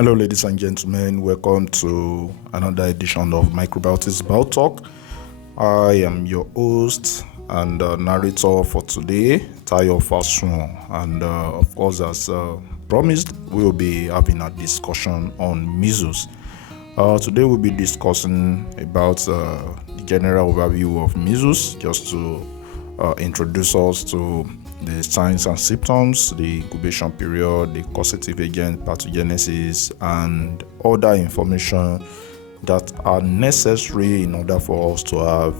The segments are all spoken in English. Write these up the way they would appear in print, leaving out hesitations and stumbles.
Hello, ladies and gentlemen. Welcome to another edition of Microbiotics BioTalk. I am your host and narrator for today, Tayo Fasun. And of course, as promised, we'll be having a discussion on measles. Today, we'll be discussing about the general overview of measles, just to introduce us to the signs and symptoms, the incubation period, the causative agent, pathogenesis, and other information that are necessary in order for us to have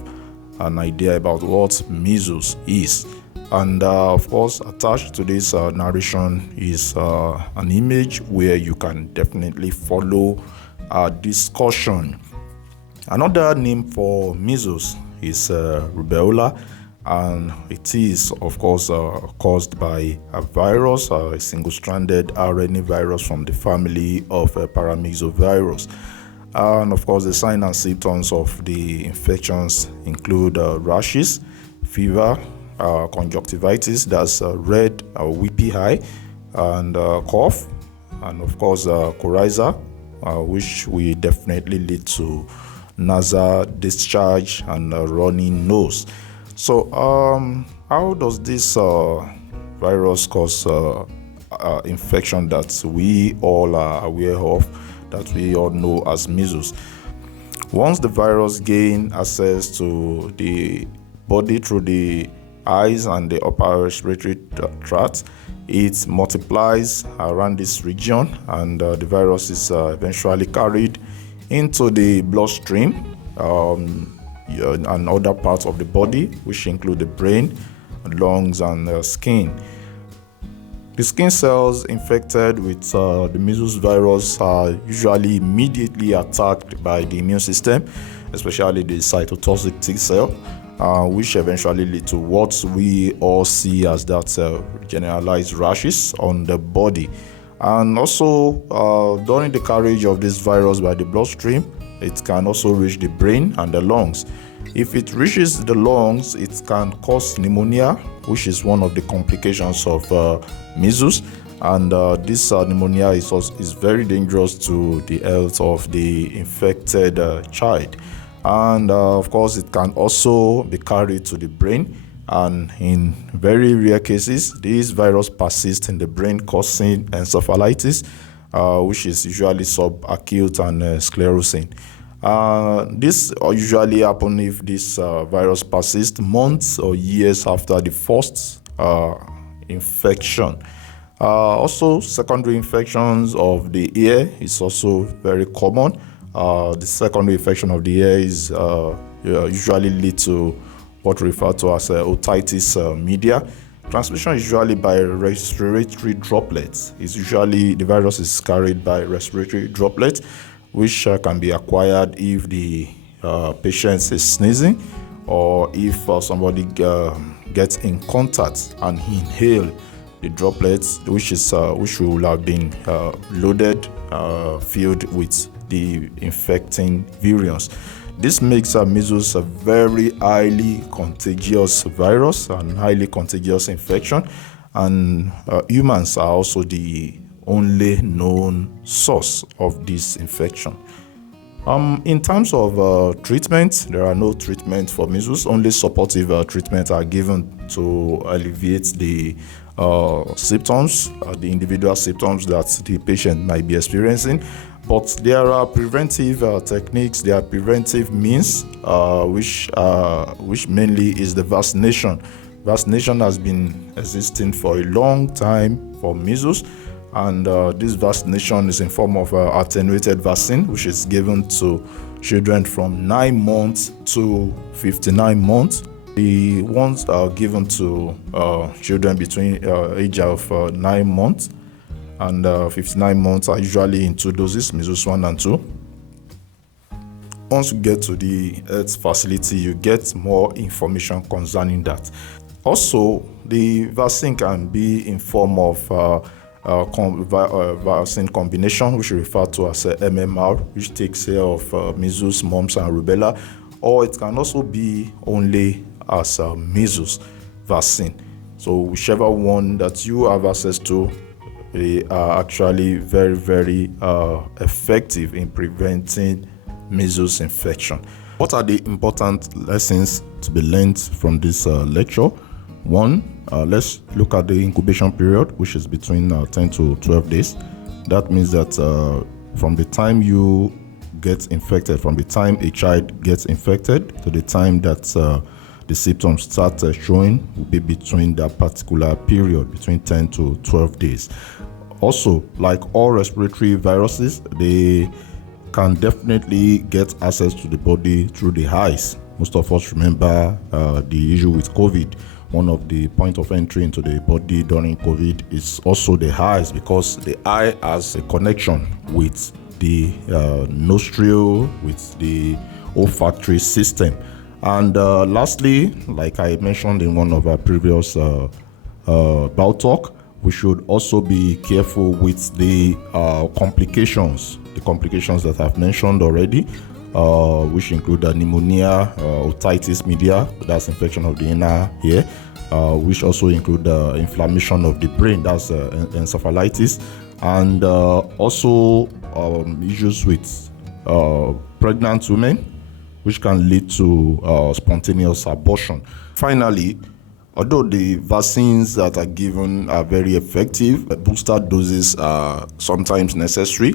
an idea about what measles is. And of course, attached to this narration is an image where you can definitely follow our discussion. Another name for measles is rubella, and it is, of course, caused by a virus, a single-stranded RNA virus from the family of paramyxovirus. And of course, the signs and symptoms of the infections include rashes, fever, conjunctivitis, that's red or weepy eye, and cough, and of course, coryza, which will definitely lead to nasal discharge and running nose. So, how does this virus cause infection that we all are aware of, that we all know as measles? Once the virus gains access to the body through the eyes and the upper respiratory tract, it multiplies around this region, and the virus is eventually carried into the bloodstream and other parts of the body, which include the brain, lungs, and skin. The skin cells infected with the measles virus are usually immediately attacked by the immune system, especially the cytotoxic T cell, which eventually lead to what we all see as that generalized rashes on the body. And also, during the carriage of this virus by the bloodstream, it can also reach the brain and the lungs. If it reaches the lungs, it can cause pneumonia, which is one of the complications of measles. And this pneumonia is very dangerous to the health of the infected child. And of course, it can also be carried to the brain. And in very rare cases, this virus persists in the brain, causing encephalitis, which is usually subacute and sclerosing. This usually happens if this virus persists months or years after the first infection. Also, secondary infections of the ear is also very common. The secondary infection of the ear is usually lead to what we refer to as otitis media. Transmission is usually by respiratory droplets. The virus is carried by respiratory droplets, which can be acquired if the patient is sneezing, or if somebody gets in contact and inhale the droplets, which will have been loaded, filled with the infecting virions. This makes measles a very highly contagious virus and highly contagious infection, and humans are also the only known source of this infection. In terms of treatment, there are no treatment for measles. Only supportive treatments are given to alleviate the symptoms, the individual symptoms that the patient might be experiencing. But there are preventive techniques, there are preventive means, which mainly is the vaccination. Vaccination has been existing for a long time for measles, and this vaccination is in form of attenuated vaccine, which is given to children from 9 months to 59 months. The ones are given to children between age of 9 months and 59 months are usually in 2 doses, measles 1 and 2. Once you get to the health facility, you get more information concerning that. Also, the vaccine can be in form of vaccine combination, which we refer to as MMR, which takes care of measles, mumps, and rubella, or it can also be only as a measles vaccine. So whichever one that you have access to, They are actually very, very effective in preventing measles infection. What are the important lessons to be learned from this lecture? One, let's look at the incubation period, which is between 10 to 12 days. That means that from the time you get infected, from the time a child gets infected to the time that the symptoms start showing will be between that particular period, between 10 to 12 days. Also, like all respiratory viruses, they can definitely get access to the body through the eyes. Most of us remember the issue with COVID. One of the point of entry into the body during COVID is also the eyes, because the eye has a connection with the nostril, with the olfactory system. And lastly, like I mentioned in one of our previous BioTalk, we should also be careful with the complications that I've mentioned already, which include pneumonia, otitis media, that's infection of the inner ear, which also include inflammation of the brain, that's encephalitis, and also issues with pregnant women, which can lead to spontaneous abortion. Finally, although the vaccines that are given are very effective, booster doses are sometimes necessary.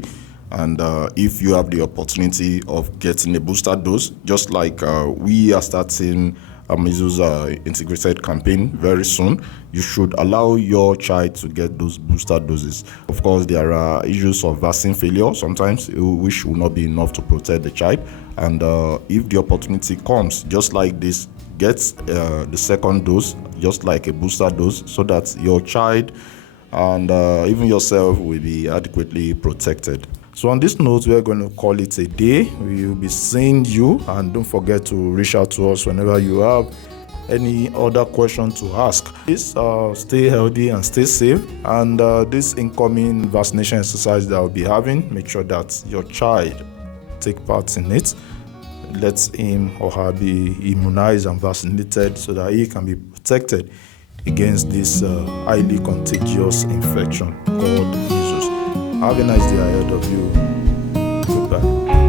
And if you have the opportunity of getting a booster dose, just like we are starting a measles integrated campaign very soon, you should allow your child to get those booster doses. Of course, there are issues of vaccine failure sometimes, which will not be enough to protect the child. And if the opportunity comes, just like this, get the second dose, just like a booster dose, so that your child and even yourself will be adequately protected. So on this note, we are going to call it a day. We will be seeing you, and don't forget to reach out to us whenever you have any other question to ask. Please stay healthy and stay safe. And this incoming vaccination exercise that I'll be having, make sure that your child take part in it. Let him or her be immunized and vaccinated so that he can be protected against this highly contagious infection called measles. Have a nice day ahead of you. Goodbye.